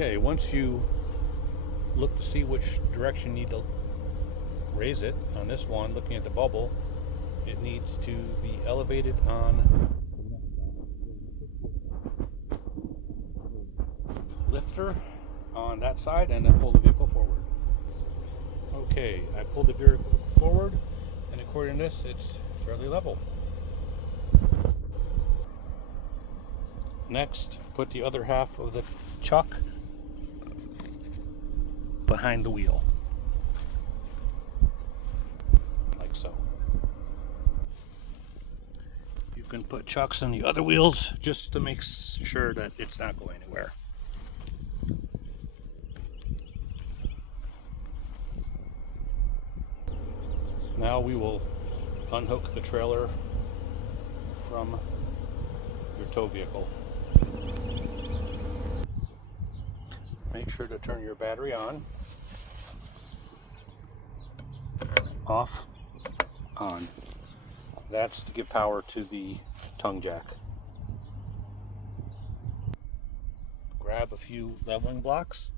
Okay, once you look to see which direction you need to raise it, on this one, looking at the bubble, it needs to be elevated on lifter on that side and then pull the vehicle forward. Okay, I pulled the vehicle forward and according to this, it's fairly level. Next, put the other half of the chuck behind the wheel, like so. You can put chucks on the other wheels just to make sure that it's not going anywhere. Now we will unhook the trailer from your tow vehicle. Make sure to turn your battery on, off, on. That's to give power to the tongue jack. Grab a few leveling blocks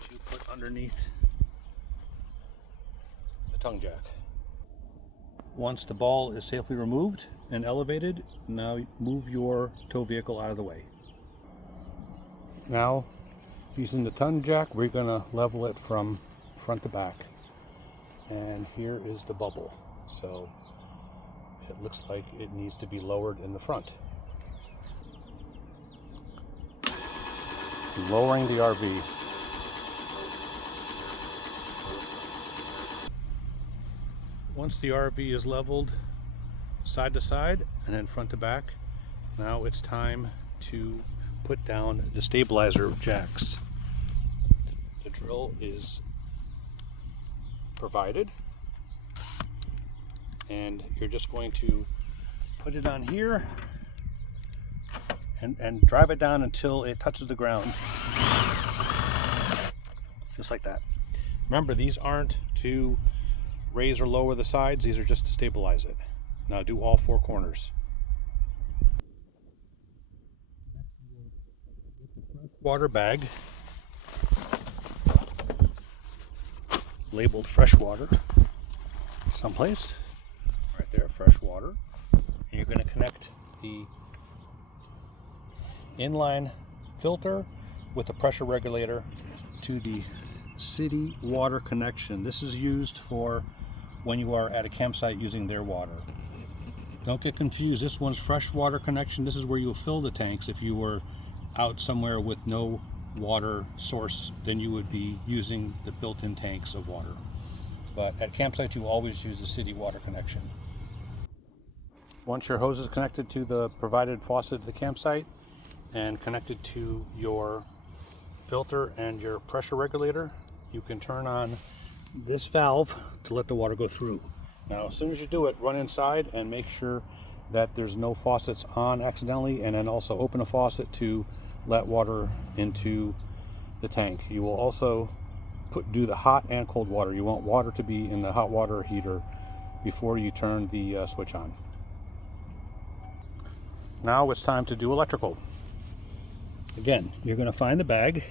to put underneath the tongue jack. Once the ball is safely removed and elevated, now move your tow vehicle out of the way. Now, using the tongue jack, we're going to level it from front to back. And here is the bubble. So it looks like it needs to be lowered in the front. Lowering the RV. Once the RV is leveled side to side and then front to back, now it's time to put down the stabilizer jacks. The drill is provided, and you're just going to put it on here and drive it down until it touches the ground, just like that. Remember, these aren't to raise or lower the sides, these are just to stabilize it. Now do all four corners. Water bag labeled fresh water someplace right there, fresh water, and you're going to connect the inline filter with the pressure regulator to the city water connection. This is used for when you are at a campsite using their water. Don't get confused, this one's fresh water connection. This is where you'll fill the tanks. If you were out somewhere with no water source, then you would be using the built-in tanks of water. But at campsites, you always use the city water connection. Once your hose is connected to the provided faucet at the campsite and connected to your filter and your pressure regulator, you can turn on this valve to let the water go through. Now, as soon as you do it, run inside and make sure that there's no faucets on accidentally, and then also open a faucet to let water into the tank. You will also do the hot and cold water. You want water to be in the hot water heater before you turn the switch on. Now it's time to do electrical. Again, you're going to find the bag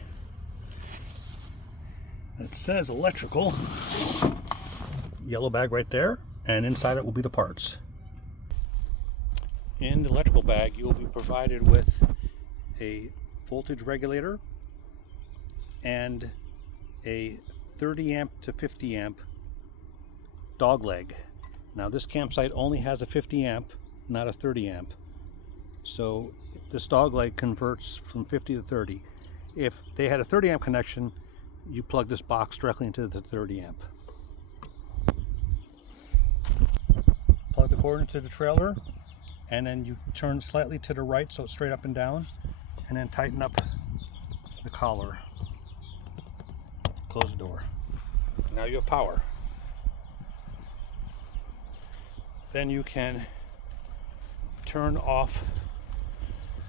that says electrical, yellow bag right there, and inside it will be the parts. In the electrical bag, you will be provided with a voltage regulator and a 30 amp to 50 amp dog leg. Now this campsite only has a 50 amp, not a 30 amp. So this dog leg converts from 50 to 30. If they had a 30 amp connection, you plug this box directly into the 30 amp. Plug the cord into the trailer, and then you turn slightly to the right so it's straight up and down, and then tighten up the collar. Close the door. Now you have power. Then you can turn off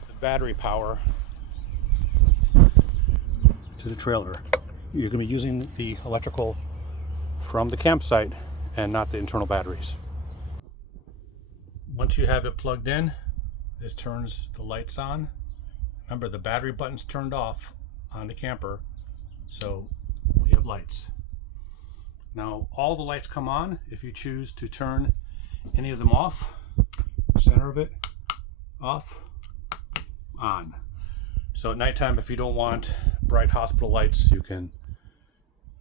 the battery power to the trailer. You're going to be using the electrical from the campsite and not the internal batteries. Once you have it plugged in, this turns the lights on. Remember, the battery button's turned off on the camper, so we have lights. Now all the lights come on if you choose to turn any of them off. Center of it, off, on. So at nighttime, if you don't want bright hospital lights, you can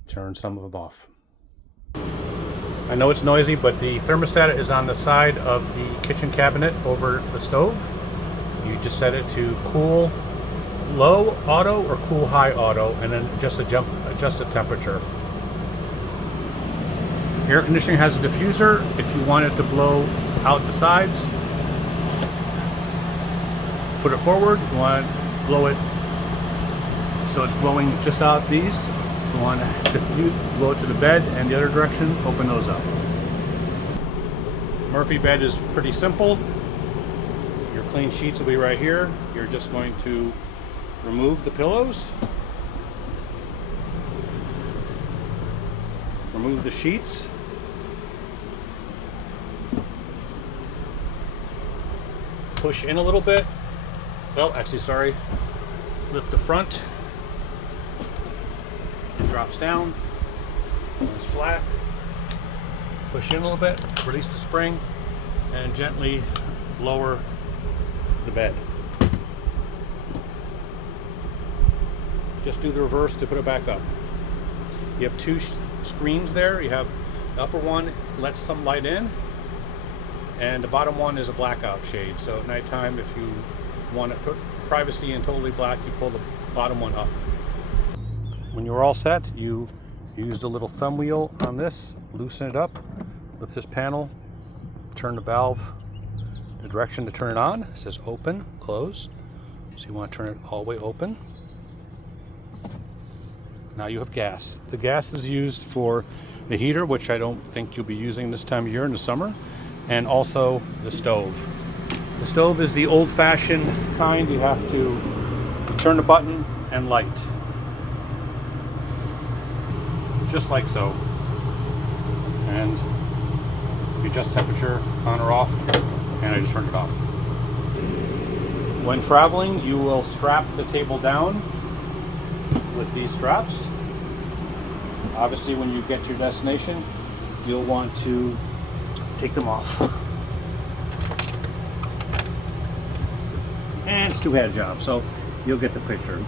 turn some of them off. I know it's noisy, but the thermostat is on the side of the kitchen cabinet over the stove. You just set it to cool low auto or cool high auto, and then just adjust the temperature. Air conditioning has a diffuser. If you want it to blow out the sides, put it forward. You want to blow it so it's blowing just out these. If you want to diffuse, blow it to the bed and the other direction, open those up. Murphy bed is pretty simple. Your clean sheets will be right here. You're just going to remove the pillows, remove the sheets, push in a little bit. Well, actually, sorry. Lift the front. It drops down. It's flat. Push in a little bit, release the spring, and gently lower the bed. Just do the reverse to put it back up. You have two screens there. You have the upper one lets some light in, and the bottom one is a blackout shade. So at nighttime, if you want to put privacy in totally black, you pull the bottom one up. When you're all set, you use the little thumb wheel on this, loosen it up, lift this panel, turn the valve, the direction to turn it on. It says open, close. So you want to turn it all the way open. Now you have gas. The gas is used for the heater, which I don't think you'll be using this time of year in the summer, and also the stove. The stove is the old-fashioned kind. You have to turn the button and light. Just like so. And you adjust temperature on or off, and I just turned it off. When traveling, you will strap the table down with these straps. Obviously, when you get to your destination, you'll want to take them off. And it's a two-head job, so you'll get the picture.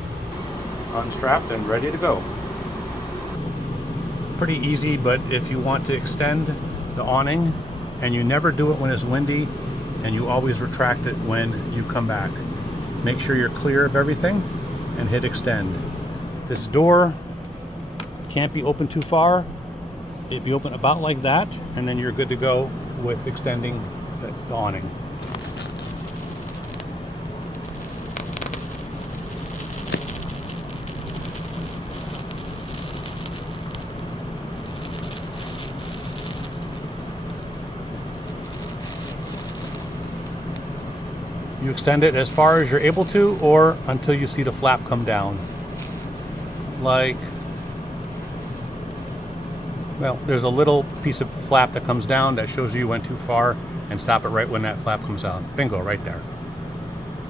Unstrapped and ready to go. Pretty easy, but if you want to extend the awning, and you never do it when it's windy, and you always retract it when you come back. Make sure you're clear of everything and hit extend. This door can't be open too far. It'd be open about like that, and then you're good to go with extending the awning. You extend it as far as you're able to, or until you see the flap come down. Like, well, there's a little piece of flap that comes down that shows you went too far, and stop it right when that flap comes out. Bingo, right there.